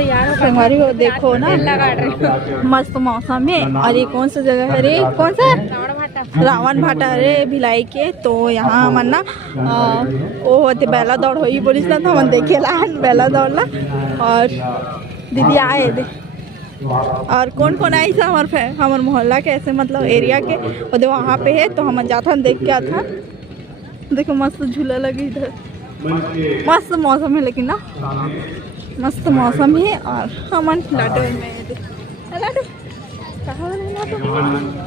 तैयार हो संगवारी हो देखो ना, मस्त मौसम है। और ये कौन सा जगह है रे, कौन सा रावण भाटा रे भिलाई के। तो यहाँ मन ना वो होते बेला दौड़ हो बोलिस ना, तो हम देखे ला बेला दौड़ ला। और दीदी आए दे, और कौन कौन आई था हमारे मोहल्ला के ऐसे मतलब एरिया के और वहाँ पे है। तो हम जाता देख के आता। देखो मस्त झूला लगी इधर, मस्त मौसम है लेकिन ना, मस्त मौसम है। और हम लाडो में लाडो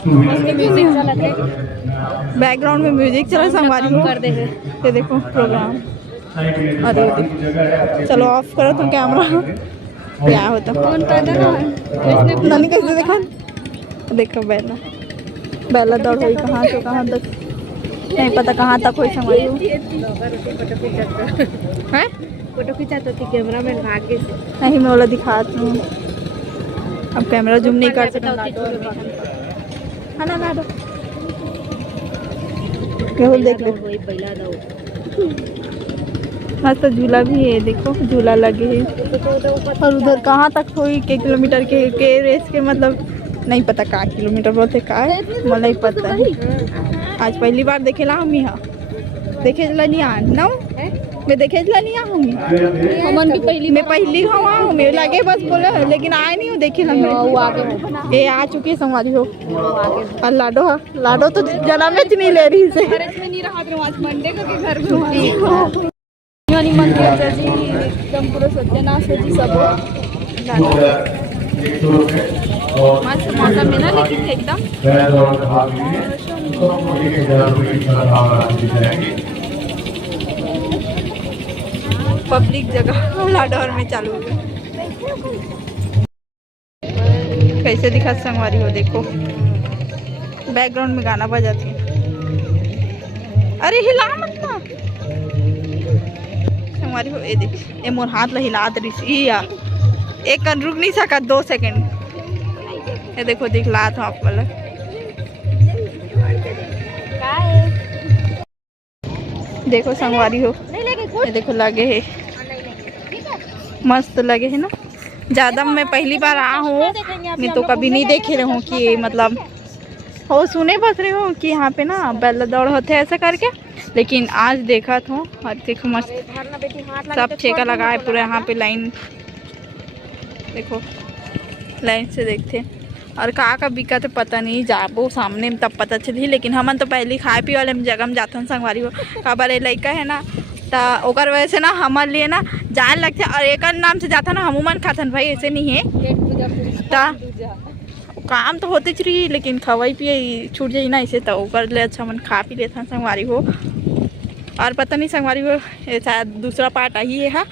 म्यूजिक बैकग्राउंड में म्यूजिक चला संगवारी हो कर दे। ये देखो प्रोग्राम। अरे चलो ऑफ करो तो कैमरा, क्या होता नानी कैसे देखा। देखो बेला बेला दौड़ हुई कहाँ से कहाँ तक नहीं पता, कहाँ तक हुई संगवारी हो है। फोटो खिंचाता थी कैमरा मैन भाग्य से। नहीं मैं वाला दिखाती हूँ, अब कैमरा जूम नहीं कर सकता है ना लाडो। केवल देख ले मस्त झूला भी है, देखो झूला लगे है। और उधर कहाँ तक हुई के किलोमीटर के रेस के मतलब नहीं पता का किलोमीटर बोलते का है, मला ही पता है। आज पहली बार देखेला हम यहाँ, देखे नहीं आ ना मैं देखे नहीं हूँ हमन भी पहली मैं पहली हवा हूँ मैं लगे बस बोले, लेकिन आए नहीं हूँ देखे ना मैं। ये आ चुकी है संगवारी हो। और लाडो है, लाडो तो जन्म में नहीं ले रही से घर में मंदिर जी एकदम पूरा सत्यानाश है जी सब। मस्त मौसम है ना लेकिन एकदम पब्लिक जगह लाडौर में चालू है। कैसे दिखा संगवारी हो, देखो बैकग्राउंड में गाना बजाती है। अरे हिला मत ना संगवारी हो। ये देख ये मोर हाथ ला हिला रही या एक रुक नहीं सका 2 सेकंड। ये देखो दिखला था आप वाला। देखो संगवारी हो, ये देखो लगे है मस्त लगे है ना। ज़्यादा मैं पहली बार आ हूँ, मैं तो कभी नहीं देखे रहा हूँ कि मतलब हो सुने बस रहे हो कि यहाँ पे ना बैल दौड़ होते ऐसा करके, लेकिन आज देखा था। और देखो मस्त सब छेका लगा है पूरा यहाँ पे लाइन, देखो लाइन से देखते। और कहाँ का बिका तो पता नहीं, जाबो सामने में तब पता चली। लेकिन हमन तो पहले खाए पी वाले जगह में जाते हैं संगवारी हो। काबर लड़का है ना तो ओकर वजह से ना हमारे लिए ना जान लगते। और एक नाम से जाता ना हमूमन खातन भाई, ऐसे नहीं है तो काम तो होते रही, लेकिन खवाई पिए छूट जाई ना इसे तो ओकर ले अच्छा मन खा पी लेते हैं संगवारी हो। और पता नहीं संगवारी हो शायद दूसरा पार्ट आई है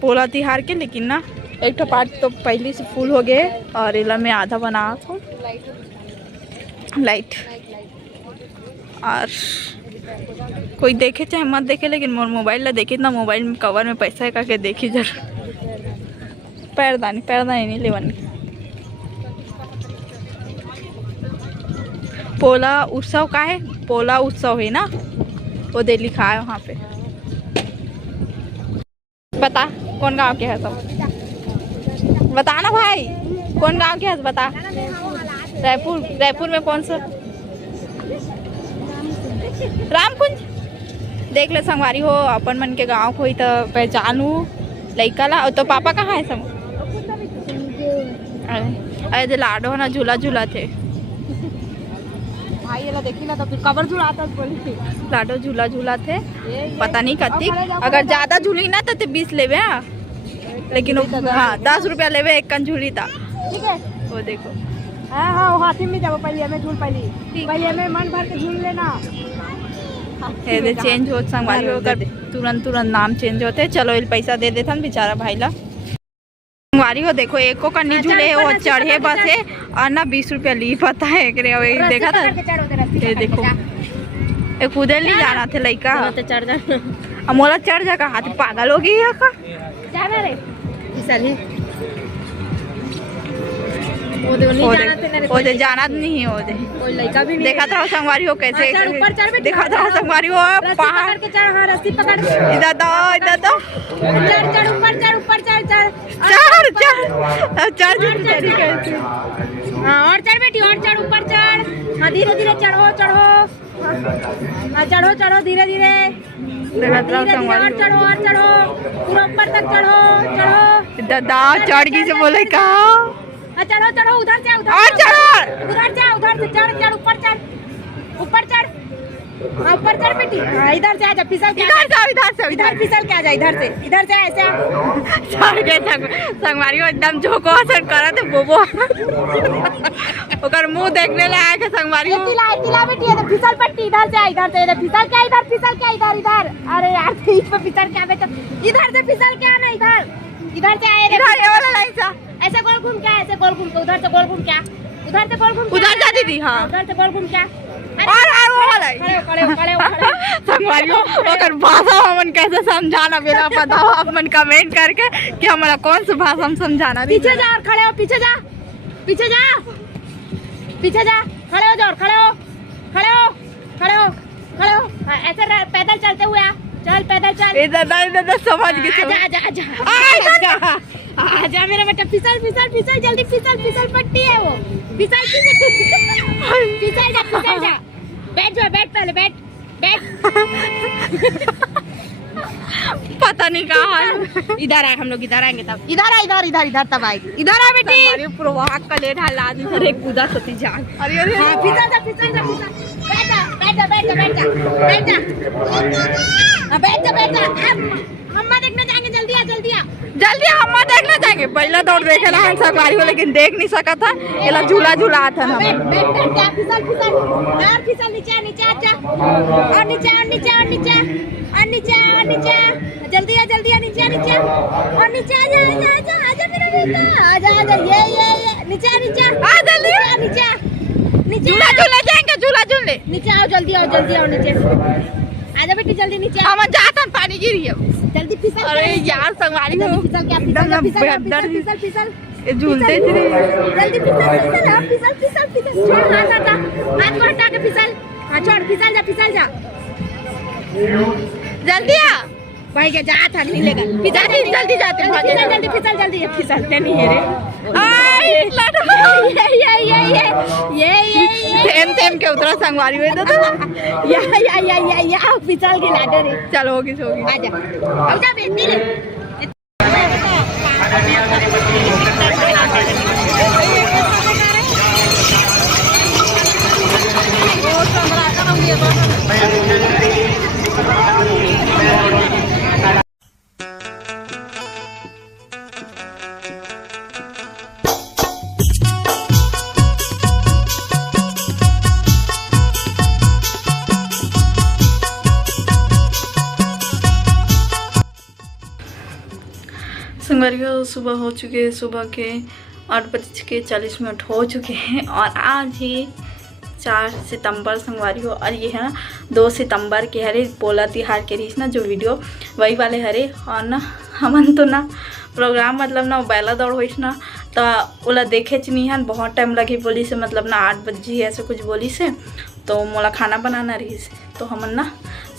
पोला तिहार के, लेकिन ना एक तो पार्ट तो पहले से फुल हो गए और इला में आधा बना था लाइट। और कोई देखे चाहे मत देखे, लेकिन मोर मोबाइल ला देखे ना, मोबाइल में कवर में पैसा करके देखी जर पैरदानी नहीं लेवन। पोला उत्सव का है, पोला उत्सव है ना वो दे लिखा है वहाँ पे। बता कौन गांव के है सब, बता ना भाई कौन गांव के है बता। रायपुर, रायपुर में कौन सा रामकुंज। देख ले संगवारी हो अपन मन के गांव कोई तो पहचानू लड़का ला। और तो पापा कहाँ है सब। अरे लाडो ना झूला झूला थे भाई ये देखी ना तो फिर कबर झूलाता बोली। लाडो झूला झूला थे पता नहीं कती, अगर ज्यादा झूली ना तो 20 लेवे हाँ, लेकिन हाँ 10 रुपया लेवे एक कन झूली था। ठीक है वो देखो हाँ हाँ वो हाथी में जाओ पहले हमें झूल पहले हमें मन भर के झूल लेना। ये चेंज हो संगवारी हो कर तुरंत नाम चेंज होते। चलो ये पैसा दे देता बेचारा भाई ला। संगवारी हो देखो एक को करनी झूले वो चढ़े बस है और ना 20 रुपया ली पता है देखा था। ये देखो एक कूदे नहीं जाना थे लड़का मोला चढ़ जाएगा हाथ पागल हो गई का जाना रे ओदे जाना नहीं है ओदे कोई लड़का भी नहीं देखा था संगवारी हो कैसे देखा था संगवारी हो पहाड़ के चढ़ रस्सी पकड़ इधर दो चढ़ ऊपर चढ़ चढ़ हाँ और चढ़ बेटी और चढ़ ऊपर चढ़। हाँ धीरे धीरे चढ़ो चढ़ो। हाँ चढ़ो चढ़ो धीरे धीरे धीरे धीरे और चढ़ो पूरा ऊपर तक चढ़ो चढ़ो। दादा चढ़ गई से बोले कहा। हाँ चढ़ो चढ़ो उधर से उधर और चढ़ो उधर से चढ़ चढ़ ऊपर चढ़ हाँ ऊपर चढ़ बेटी। हाँ इधर से आजा फिसल के इधर से इधर फिसल के आजा इधर से ऐसे चढ़ गए संगवारी एकदम झोंको असर करा थे बोबो ओकर मुंह देखने ले आया के संगवारी तिला बेटी ये फिसल पट्टी इधर से फिसल के इधर। अरे यार बीच में फिसल के आवे तो इधर से फिसल के आना इधर से आए इधर ये वाला लाइन से ऐसे गोल घूम के उधर से गोल घूम के उधर जा दीदी। हाँ उधर से गोल घूम के और वो वाला खड़े हो संगवारियों ओकर भाषा हमन कैसे समझाना बेला बताओ अपन कमेंट करके कि हमारा कौन सा भाषा हम समझाना। पीछे जा और खड़े हो पीछे जा खड़े हो जाओ खड़े हो ऐसे पैदल चलते हुए चल पैदल चल। इधर समझ गए। आजा मेरा बेटा फिसल जल्दी फिसल पट्टी है वो फिसल जा बैठ पहले बैठ पता नहीं कहाँ इधर आए हम लोग इधर आएंगे तब इधर तब आएगी इधर आ बेटी प्रवाह का ले ढाला दी अरे कूदा सती जान। अरे हाँ फिसल जा बैठ जा मम्मा देखने जाएंगे जल्दी आ हम देखने जाएंगे। पहला दौड़ देखे ना हम संगवारी हो लेकिन देख नहीं सका था ये झूला था ना। बैठ फिसल नीचे आजा और नीचे जल्दी आ नीचे और नीचे आजा मेरा बेटा आजा ये नीचे झूला जाएंगे झूला झूलने नीचे आओ जल्दी आओ नीचे आजा बेटी जल्दी नीचे हम जाता पानी गिरी है जल्दी फिसल। अरे यार संगवारी को फिसल झूलते जल्दी फिसल छोड़ हाथ को हटा के फिसल। हाँ छोड़ फिसल जा जल्दी आ भाई के जा था नहीं लेगा जल्दी जाते जल्दी फिसलते नहीं है रे ये तेम के उतरा संगवारी हुए तो या फिसल के लाडे रे चल होगी आजा बेटी रे संगवारियों सुबह हो चुके हैं सुबह के 8:40 हो चुके हैं और आज ही 4 सितंबर संगवारियों और ये है ना 2 सितंबर के हरे पोला तिहार के रीस ना जो वीडियो वही वाले हरे और ना हमन तो ना प्रोग्राम मतलब ना बेला दौड़ हुई ना तो ओला देखे नहीं है बहुत टाइम लगी बोली से मतलब ना 8 बजे ऐसे कुछ बोली से तो मोला खाना बनाना रही से तो हमन ना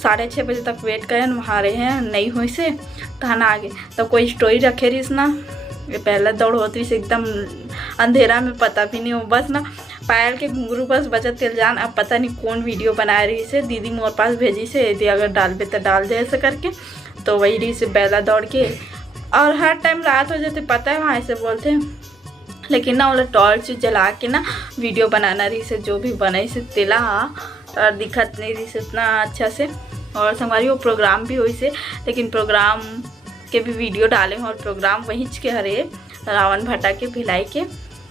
6:30 बजे तक वेट करें वहाँ रहे हैं नहीं हुई से खाना आगे तो कोई स्टोरी रखे रही ना ये पहला दौड़ होती से एकदम अंधेरा में पता भी नहीं हो बस ना पायल के घुंघरू बस बचत तेल जान अब पता नहीं कौन वीडियो बना रही से दीदी मोर पास भेजी से यदि अगर डालबे तो डाल दे ऐसे करके तो वही रही से बेला दौड़ के और हर टाइम रात हो जाती पता है वहाँ ऐसे बोलते हैं लेकिन ना वो टॉर्च जला के ना वीडियो बनाना रही से जो भी बनाई से तेला और दिखत नहीं रही से इतना अच्छा से और हमारी वो प्रोग्राम भी हुई से लेकिन प्रोग्राम के भी वीडियो डाले हैं और प्रोग्राम वहीं के हरे रावण भट्टा के भिलाई के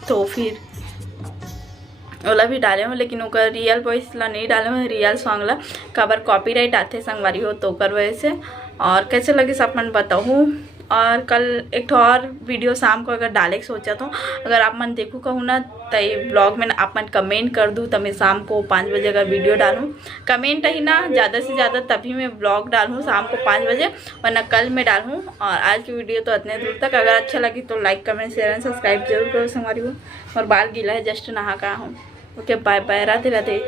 तो फिर ओला भी डाले हो लेकिन ओकर रियल वॉइस ला नहीं डाले हो रियल सॉन्ग ला कबर कॉपीराइट आते संगवारी हो तो ओकर वजह से और कैसे लगे सब मन बताऊँ और कल एक और वीडियो शाम को अगर डाले के सोचा तो अगर आप मन देखूँ कहूँ ना तो ये ब्लॉग में आप मन कमेंट कर दूँ तो मैं शाम को 5 बजे अगर वीडियो डालूँ कमेंट ही ना ज़्यादा से ज़्यादा तभी मैं ब्लॉग डालूँ शाम को 5 बजे वरना कल मैं डालूँ और आज की वीडियो तो इतने दूर तक अगर अच्छा लगी तो like comment share and subscribe जरूर करो हमारी को और बाल गीला है जस्ट नहा का हूँ okay bye bye Radhe Radhe.